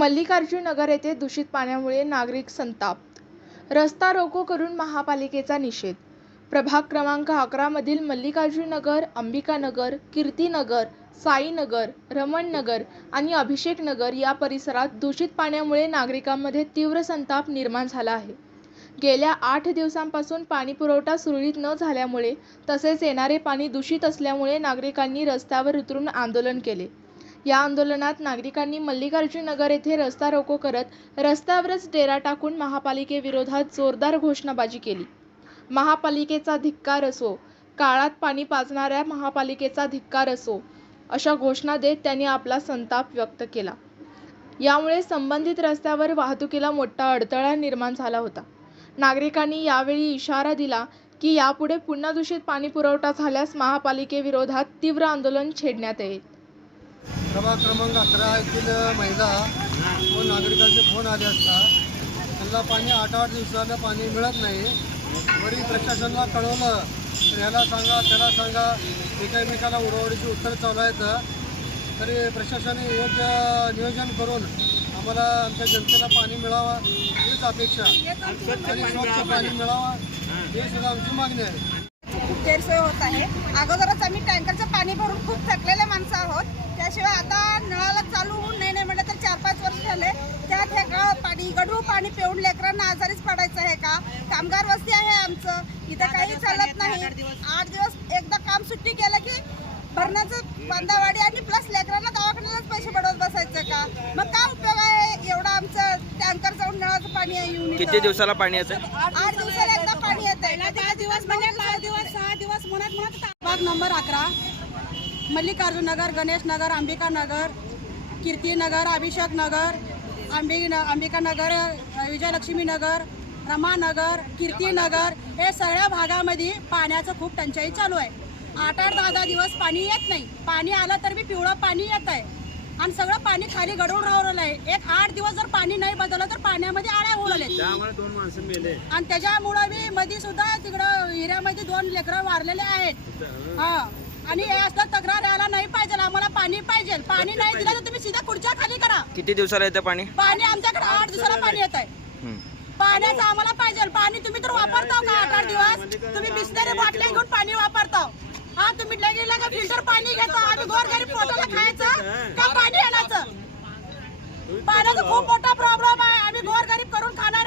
मल्लिकार्जुन नगर येथे दूषित पाण्यामुळे नागरिक संताप. रस्ता रोको करून महापालिकेचा निषेध. प्रभाग क्रमांक अकरामधील मल्लिकार्जुन नगर अंबिकानगर कीर्तीनगर साईनगर रमणनगर आणि अभिषेक नगर या परिसरात दूषित पाण्यामुळे नागरिकांमध्ये तीव्र संताप निर्माण झाला आहे. गेल्या आठ दिवसांपासून पाणी पुरवठा सुरळीत न झाल्यामुळे तसेच येणारे पाणी दूषित असल्यामुळे नागरिकांनी रस्त्यावर उतरून आंदोलन केले. या आंदोलनात नागरिकांनी मल्लिकार्जुन नगर येथे रस्ता रोको करत रस्त्यावरच डेरा टाकून महापालिकेविरोधात जोरदार घोषणाबाजी केली. महापालिकेचा धिक्कार असो काळात पाणी पाजणाऱ्या महापालिकेचा धिक्कार असो अशा घोषणा देत त्यांनी आपला संताप व्यक्त केला. यामुळे संबंधित रस्त्यावर वाहतुकीला मोठा अडथळा निर्माण झाला होता. नागरिकांनी यावेळी इशारा दिला की यापुढे पुन्हा दूषित पाणी पुरवठा झाल्यास महापालिकेविरोधात तीव्र आंदोलन छेडण्यात येईल. प्रभाग क्रमांक अकरा येथील महिला व नागरिकांचे फोन आले असता. त्यांना पाणी आठ आठ दिवसाला पाणी मिळत नाही. वरील प्रशासनाला कळवलं. तर ह्याला सांगा त्याला सांगा. एकामेकाला उडवडीची उत्तर चालू आहेत. तरी प्रशासनाने योग्य नियोजन करून आम्हाला आमच्या जनतेला पाणी मिळावं हीच अपेक्षा. आणि स्वच्छ पाणी मिळावं हे सुद्धा आमची मागणी आहे. गैरसोय होत आहे. अगोदरच आम्ही टँकरचं पाणी भरून खूप थकलेले माणसं आहोत. त्याशिवाय आता नळाला चालू होऊन नाही नाही म्हटलं तर चार पाच वर्ष झाले. त्यात हे गळ पाणी गढूळ पाणी पिऊन लेकरांना आजारीच पडायचं आहे का? कामगार वस्ती आहे आमचं. इथं काही चालत नाही आठ दिवस. एकदा काम सुट्टी केलं की भरण्याचं बांधावाडी आणि प्लस लेकरांना दवाखान्यालाच पैसे पडवत बसायचं का? मग काय उपयोग आहे एवढं आमचं टँकर जाऊन नळाचं पाणी येऊन किती? दिवसाला पाणी येतं आठ दिवसाला पाच दिवस म्हणजे पाच दिवस सहा दिवस म्हणत म्हणत भाग नंबर अकरा. मल्लिकार्जुन नगर गणेश नगर अंबिका नगर कीर्तीनगर अभिषेक नगर अंबी अंबिका नगर विजयलक्ष्मी नगर रमानगर कीर्तीनगर हे सगळ्या भागामध्ये पाण्याचं खूप टंचाई चालू आहे. आठ आठ दहा दहा दिवस पाणी येत नाही. पाणी आलं तर बी पिवळं पाणी येत आहे. आणि सगळं पाणी खाली गडून राहिलं आहे. एक आठ दिवस जर पाणी नाही बदललं तर पाण्यामध्ये आळ्या आणि त्याच्यामुळं बी मध्ये सुद्धा तिकडं हिऱ्यामध्ये दोन लेकरं वारलेले आहेत. हा. आणि हे असलं तक्रार यायला नाही पाहिजे. आम्हाला पाणी पाहिजे. पाणी नाही दिलं तर तुम्ही सीधा खुर्च्या खाली करा. किती दिवसाला येतं पाणी? पाणी आमच्याकडे आठ दिवसाला पाणी येत आहे हं. पाण्याचं आम्हाला पाहिजे. पाणी तुम्ही तर वापरताव का आठ आठ दिवस? तुम्ही बिसलेरी बाटल्या घेऊन पाणी वापरताव हा तुम्ही लगे लगे फिल्टर पाणी घेतो. आम्ही गोरगरीब पोटाला खायचं? का पाणी आणायचं? पाण्याचा खूप मोठा प्रॉब्लेम आहे. आम्ही गोरगरीब करून खाणार